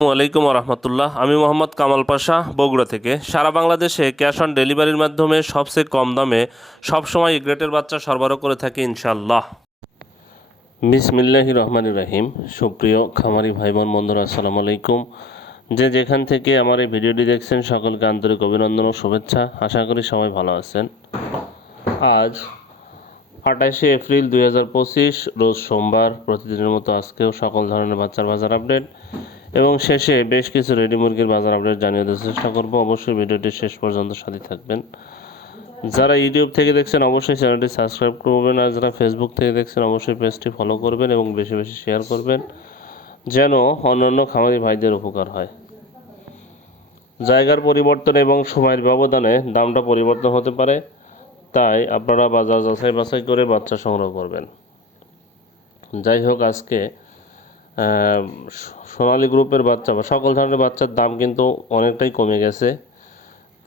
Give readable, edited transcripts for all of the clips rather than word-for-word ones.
আসসালামু আলাইকুম রহমতুল্লাহ। আমি মোহাম্মদ কামাল পাশা, বগুড়া থেকে। সারা বাংলাদেশে ক্যাশ অন ডেলিভারির মাধ্যমে সবচেয়ে কম দামে সবসময় এ গ্রেটের বাচ্চা সরবরাহ করে থাকি ইনশাল্লাহ। বিসমিল্লাহির রহমানির রহিম। সুপ্রিয় খামারি ভাই বোন বন্ধুরা, আসসালামু আলাইকুম। যে যেখান থেকে আমার এই ভিডিওটি দেখছেন সকলকে আন্তরিক অভিনন্দন ও শুভেচ্ছা। আশা করি সবাই ভালো আছেন। আজ 28শে এপ্রিল 2025, রোজ সোমবার। প্রতিদিনের মতো আজকেও সকল ধরনের বাচ্চার বাজার আপডেট এবং শেষে বেশ কিছু রেডি মুরগির বাজার আপডেট জানিয়ে দেওয়ার চেষ্টা করব। অবশ্যই ভিডিওটি শেষ পর্যন্ত সাথে থাকবেন। যারা ইউটিউব থেকে দেখছেন অবশ্যই চ্যানেলটি সাবস্ক্রাইব করবেন, আর যারা ফেসবুক থেকে দেখছেন অবশ্যই পেজটি ফলো করবেন এবং বেশি বেশি শেয়ার করবেন, যেন অন্যান্য খামারি ভাইদের উপকার হয়। জায়গার পরিবর্তন এবং সময়ের ব্যবধানে দামটা পরিবর্তন হতে পারে, তাই আপনারা বাজার যাচাই বাছাই করে বাচ্চা সংগ্রহ করবেন। যাই হোক, আজকে সোনালী গ্রুপের বাচ্চা বা সকল ধরনের বাচ্চার দাম কিন্তু অনেকটাই কমে গেছে,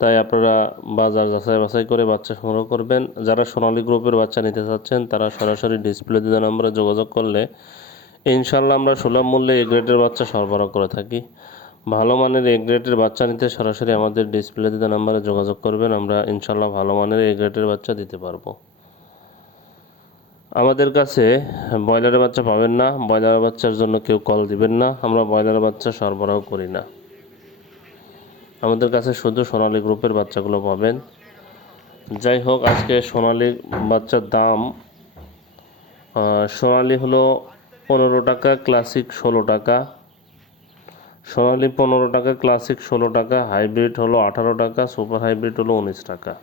তাই আপনারা বাজার যাচাই বাছাই করে বাচ্চা সংগ্রহ করবেন। যারা সোনালী গ্রুপের বাচ্চা নিতে চাচ্ছেন তারা সরাসরি ডিসপ্লে দেওয়া নম্বরে যোগাযোগ করলে ইনশাল্লাহ আমরা সুলভ মূল্যে এ গ্রেডের বাচ্চা সরবরাহ করে থাকি। ভালো মানের এ গ্রেডের বাচ্চা নিতে সরাসরি আমাদের ডিসপ্লে দেওয়া নম্বরে যোগাযোগ করবেন। আমরা ইনশাল্লাহ ভালো মানের এ গ্রেডের বাচ্চা দিতে পারবো। আমাদের কাছে ব্রয়লারের বাচ্চা পাবেন না, ব্রয়লারের বাচ্চার জন্য কেউ কল দিবেন না। আমরা ব্রয়লারের বাচ্চা সরবরাহ করি না। আমাদের কাছে শুধু সোনালী গ্রুপের বাচ্চাগুলো পাবেন। যাই হোক, আজকে সোনালী বাচ্চার দাম, সোনালী হলো 15 টাকা, ক্লাসিক 16 টাকা। সোনালী 15 টাকা, ক্লাসিক 16 টাকা, হাইব্রিড হলো 18 টাকা, সুপার হাইব্রিড হলো 19 টাকা।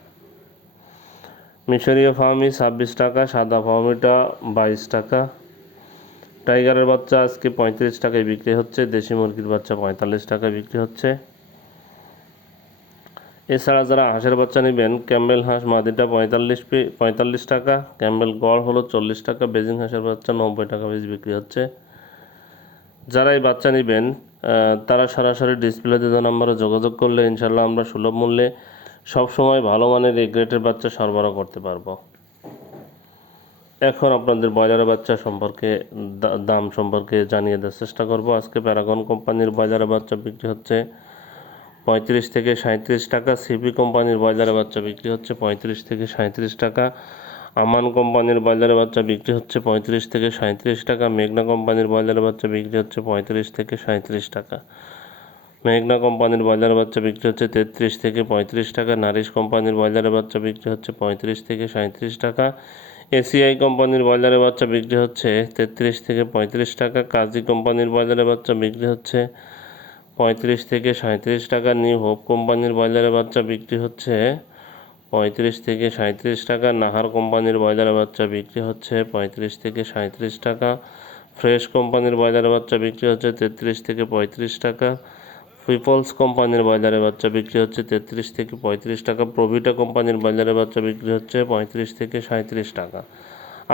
মিশরীয় ফার্মি 26 টাকা, সাদা ফার্মিটা 22 টাকা। টাইগারের বাচ্চা আজকে 35 টাকায় বিক্রি হচ্ছে, দেশি মুরগির বাচ্চা 45 টাকায় বিক্রি হচ্ছে। এছাড়া যারা হাঁসের বাচ্চা নেবেন, ক্যাম্বেল হাঁস মাদিটা 45 টাকা, ক্যাম্বেল গড় হলো 40 টাকা, বেজিং হাঁসের বাচ্চা 90 টাকা পিস বিক্রি হচ্ছে। যারা এই বাচ্চা নেবেন তারা সরাসরি ডিসপ্লে দেওয়া নম্বরে যোগাযোগ করলে ইনশাল্লাহ আমরা সুলভ মূল্যে সবসময় ভালো মানের এ গ্রেডের বাচ্চা সরবরাহ করতে পারবো। এখন আপনাদের ব্রয়লারের বাচ্চা সম্পর্কে দাম সম্পর্কে জানিয়ে দেওয়ার চেষ্টা করব। আজকে প্যারাগন কোম্পানির ব্রয়লারের বাচ্চা বিক্রি হচ্ছে 35 থেকে 37 টাকা। সিপি কোম্পানির ব্রয়লারের বাচ্চা বিক্রি হচ্ছে 35 থেকে 37 টাকা। আমান কোম্পানির ব্রয়লারের বাচ্চা বিক্রি হচ্ছে 35 থেকে 37 টাকা। মেঘনা কোম্পানির ব্রয়লারের বাচ্চা বিক্রি হচ্ছে 35 থেকে 37 টাকা। মেঘনা কোম্পানির ব্রয়লারের বাচ্চা বিক্রি হচ্ছে 33 থেকে 35 টাকা। নারিশ কোম্পানির ব্রয়লারের বাচ্চা বিক্রি হচ্ছে 35 থেকে 37 টাকা। এসিআই কোম্পানির ব্রয়লারের বাচ্চা বিক্রি হচ্ছে 33 থেকে 35 টাকা। কাজী কোম্পানির ব্রয়লারের বাচ্চা বিক্রি হচ্ছে 35 থেকে 37 টাকা। নিউ হোপ কোম্পানির ব্রয়লারের বাচ্চা বিক্রি হচ্ছে 35 থেকে 37 টাকা। নাহার কোম্পানির ব্রয়লারের বাচ্চা বিক্রি হচ্ছে 35 থেকে 37 টাকা। ফ্রেশ কোম্পানির ব্রয়লারের বাচ্চা বিক্রি হচ্ছে 33 থেকে 35 টাকা। পিপলস কোম্পানির ব্রয়লারের বাচ্চা বিক্রি হচ্ছে 33 থেকে 35 টাকা। প্রভিটা কোম্পানির ব্রয়লারের বাচ্চা বিক্রি হচ্ছে 35 থেকে 37 টাকা।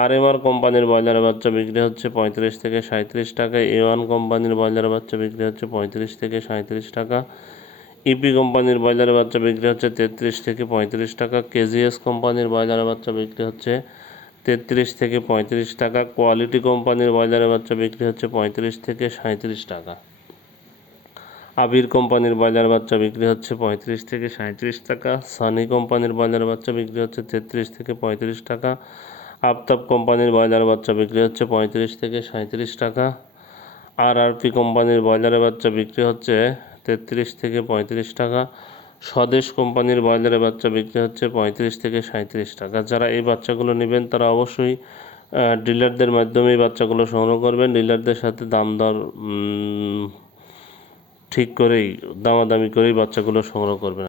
আরএমআর কোম্পানির ব্রয়লারের বাচ্চা বিক্রি হচ্ছে 35 থেকে 37 টাকা। A1 কোম্পানির ব্রয়লারের বাচ্চা বিক্রি হচ্ছে 35 থেকে 37 টাকা। ইপি কোম্পানির ব্রয়লারের বাচ্চা বিক্রি হচ্ছে 33 থেকে 35 টাকা। কেজিএস কোম্পানির ব্রয়লারের বাচ্চা বিক্রি হচ্ছে 33 থেকে 35 টাকা। কোয়ালিটি কোম্পানির ব্রয়লারের বাচ্চা বিক্রি হচ্ছে 35 থেকে 37 টাকা। আবির কোম্পানির ব্রয়লার বাচ্চা বিক্রি হচ্ছে 35 থেকে 37 টাকা। সানি কোম্পানির ব্রয়লার বাচ্চা বিক্রি হচ্ছে 33 থেকে 35 টাকা। আফতাব কোম্পানির ব্রয়লার বাচ্চা বিক্রি হচ্ছে 35 থেকে 37 টাকা। আরআরপি কোম্পানির ব্রয়লারের বাচ্চা বিক্রি হচ্ছে 33 থেকে 35 টাকা। স্বদেশ কোম্পানির ব্রয়লারের বাচ্চা বিক্রি হচ্ছে 35 থেকে 37 টাকা। যারা এই বাচ্চাগুলো নেবেন তারা অবশ্যই ডিলারদের মাধ্যমে এই বাচ্চাগুলো সংগ্রহ করবেন। ডিলারদের সাথে দাম দর ঠিক করেই, দামাদামি করেই বাচ্চাগুলো সংগ্রহ করবেন।